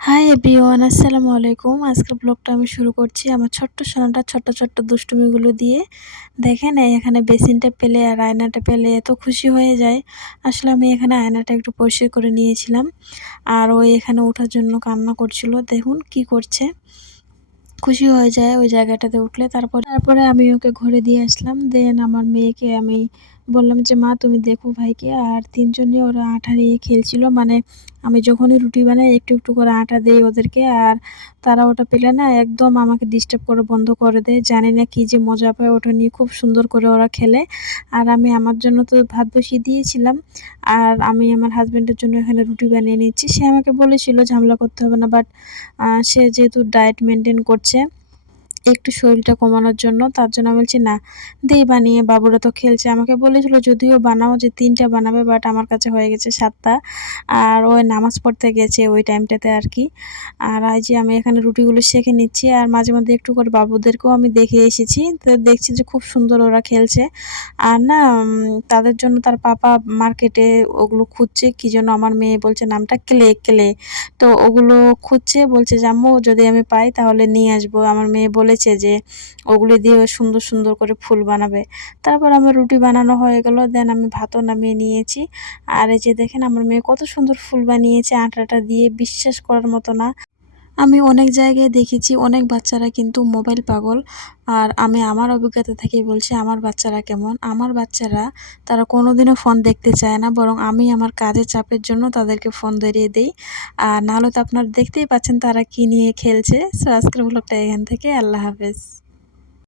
Hi everyone, আসসালামু আলাইকুম। আজকের ব্লগটা আমি শুরু করছি আমার ছোট্ট সোনাটা ছোট্ট ছোট্ট দুষ্টুমিগুলো দিয়ে। দেখেন এখানে বেসিনটা পেলে আর আয়নাটা পেলে এত খুশি হয়ে যায়। আসলে আমি এখানে আয়নাটা একটু পরিষ্কার করে নিয়েছিলাম, আর ওই এখানে ওঠার জন্য কান্না করছিল। দেখুন কি করছে, খুশি হয়ে যায় ওই জায়গাটাতে উঠলে। তারপরে আমি ওকে ঘরে দিয়ে আসলাম। দেন আমার মেয়েকে আমি বললাম যে, মা তুমি দেখো ভাইকে। আর তিনজনই ওরা আঠা নিয়ে খেলছিল। মানে আমি যখনই রুটি বানাই একটু একটু করে আটা দেই ওদেরকে, আর তারা ওটা পেলে না একদম আমাকে ডিস্টার্ব করা বন্ধ করে দেয়। জানি না কি যে মজা পায়, ওটা নিয়ে খুব সুন্দর করে ওরা খেলে। আর আমি আমার জন্য তো ভাত বসিয়ে দিয়েছিলাম, আর আমি আমার হাজব্যান্ডের জন্য এখানে রুটি বানিয়ে নিচ্ছি। সে আমাকে বলেছিল ঝামেলা করতে হবে না, বাট সে যেহেতু ডায়েট মেনটেন করছে একটু শরীরটা কমানোর জন্য, তার জন্য আমি বলছি না, দেই বানিয়ে, বাবুরা তো খেলছে। আমাকে বলেছিল যদিও বানাও, যে ৩ টা বানাবে, বাট আমার কাছে হয়ে গেছে ৭ টা। আর ও নামাজ পড়তে গেছে ওই টাইমটাতে আর কি। আর এই যে আমি এখানে রুটিগুলো সেঁকে নিচ্ছি, আর মাঝে মধ্যে একটু করে বাবুদেরকেও আমি দেখে এসেছি। তো দেখছি যে খুব সুন্দর ওরা খেলছে। আর না তাদের জন্য তার পাপা মার্কেটে ওগুলো খুঁজছে, কি যেন আমার মেয়ে বলছে নামটা, ক্লে। তো ওগুলো খুঁজছে, বলছে যে আম্মু যদি আমি পাই তাহলে নিয়ে আসবো। আমার মেয়ে বলেছে যে ওগুলো দিয়ে ও সুন্দর সুন্দর করে ফুল বানাবে। তারপর আমার রুটি বানানো হয়ে গেল, দেন আমি ভাতও নামিয়ে নিয়েছি। আর এই যে দেখেন আমার মেয়ে কত সুন্দর ফুল বানিয়েছে আটাটা দিয়ে, বিশ্বাস করার মতো না। আমি অনেক জায়গায় দেখেছি অনেক বাচ্চারা কিন্তু মোবাইল পাগল। আর আমি আমার অভিজ্ঞতা থেকেই বলছি আমার বাচ্চারা কেমন। আমার বাচ্চারা তারা কোনোদিনও ফোন দেখতে চায় না, বরং আমি আমার কাজের চাপের জন্য তাদেরকে ফোন ধরিয়ে দেই। আর নাহলে তো আপনারা দেখতেই পাচ্ছেন তারা কী নিয়ে খেলছে। সো আজকের ব্লগটা এখান থেকে, আল্লাহ হাফেজ।